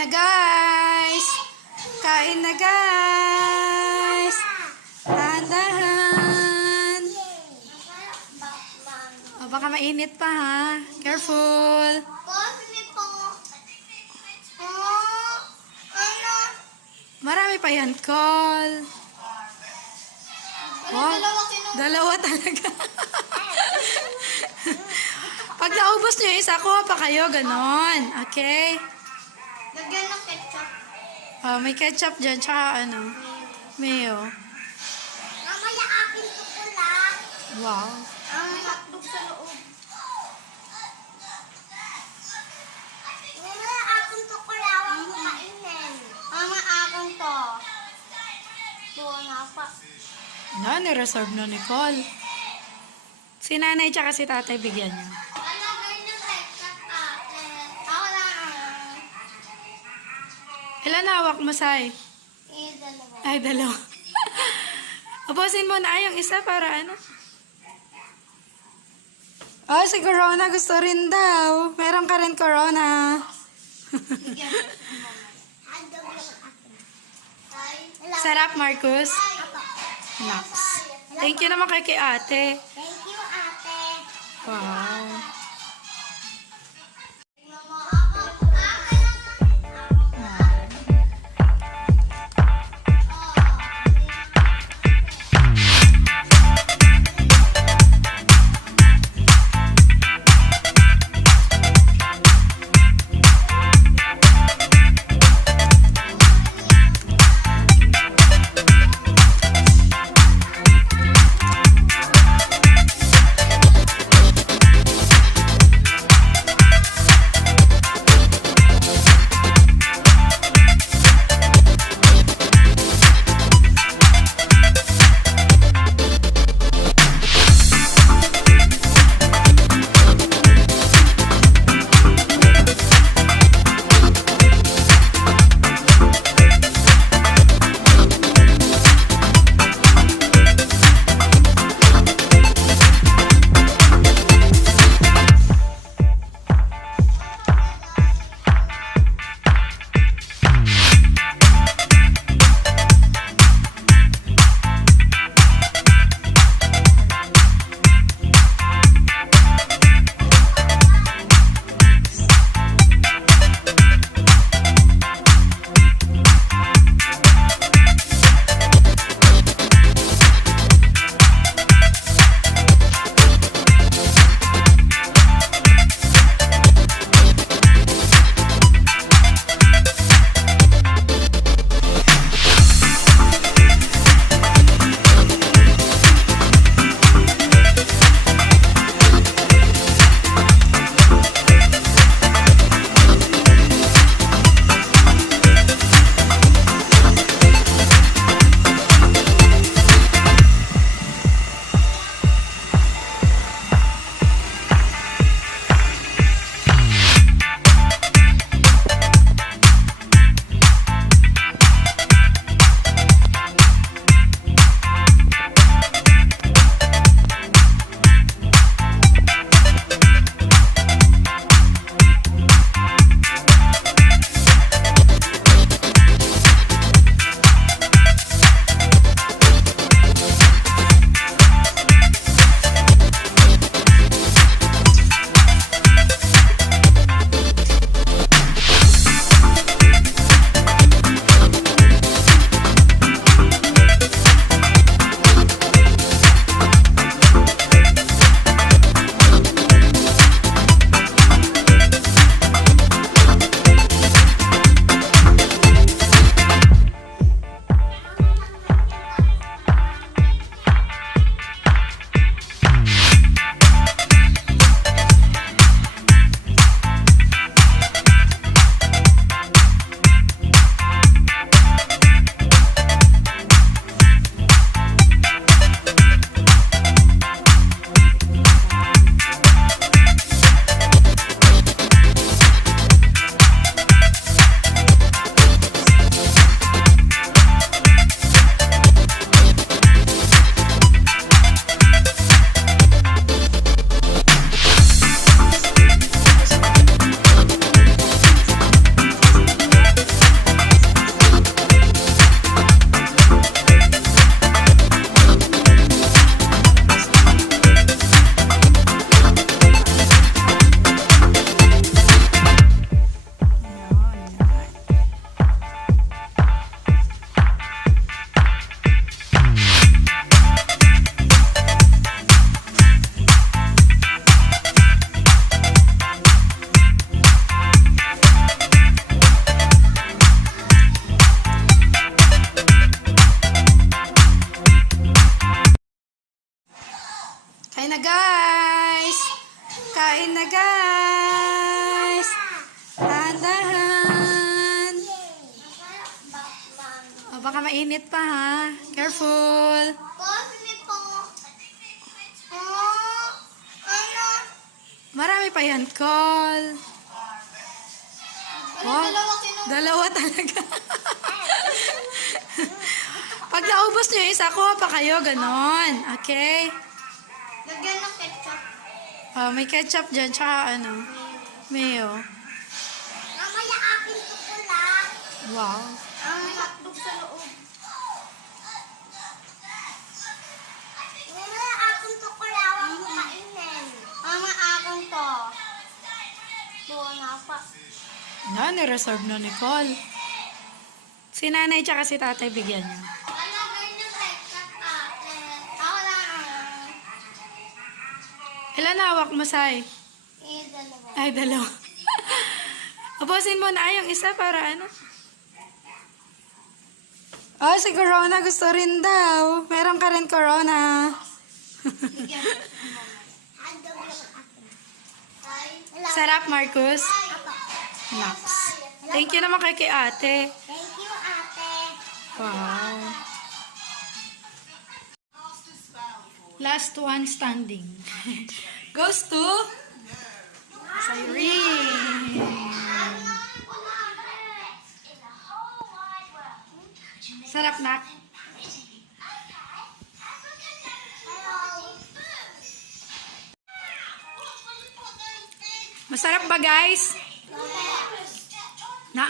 na guys! Kain na guys! Dahan-dahan! O, baka mainit pa ha. Careful! Marami pa yan, Col. Oh, dalawa talaga. Pag naubos nyo yung isa, kuha pa kayo, ganon. Okay? Lagyan ng ketchup. Oh, may ketchup dyan, tsaka ano, mayo. Mamaya akin tukula. Wow. Ang hotdog sa loob. Mamaya akin tukula. Huwag mo kainin. Mama, akin to. Buwa na pa. Na, nireserve na ni Col. Si nanay tsaka si tatay bigyan niyo. Ano gawin yung ketchup akin? Ako lang. Ilan hawak mo, Sai? Dalawa. Ay, dalawa. Ubusin mo na yung isa para ano. Oh, si Corona gusto rin daw. Meron ka rin Corona. Bigyan mo siya mama. Hotdog lang akin. Sarap, Marcus. Nax. Thank you naman kay ate. Thank you, ate. Wow. mainit pa ha. Careful. Coffee po. Oh, ano? Marami pa yan, Col. Oh, dalawa talaga. Pag naubos nyo yung isa, kuha pa kayo. Ganon. Okay? Lagyan ng ketchup. Oh, may ketchup dyan, tsaka ano, mayo. Mamaya akin to pula. Wow. Ang hotdog sa loob. Mamaya akin to pula. Huwag mo kainin. Mama, akin to. Buwan na pa. Na, nireserve na ni Col. Si nanay tsaka si tatay bigyan niya. Ano ganyan yung ketchup ate? Ako lang. Ilan hawak mo, Sai? Dalawa. Ay, dalawa. Ubusin mo na yung isa para ano. Oh, si Corona gusto rin daw. Meron ka rin Corona. Bigyan mo. Hotdog yung akin. Sarap, Marcus. Apo. Nax. Thank you naman kay ate. Thank you, ate. Wow. Last one standing. Goes to Cyrene. Sarap na. Masarap ba, guys? Na,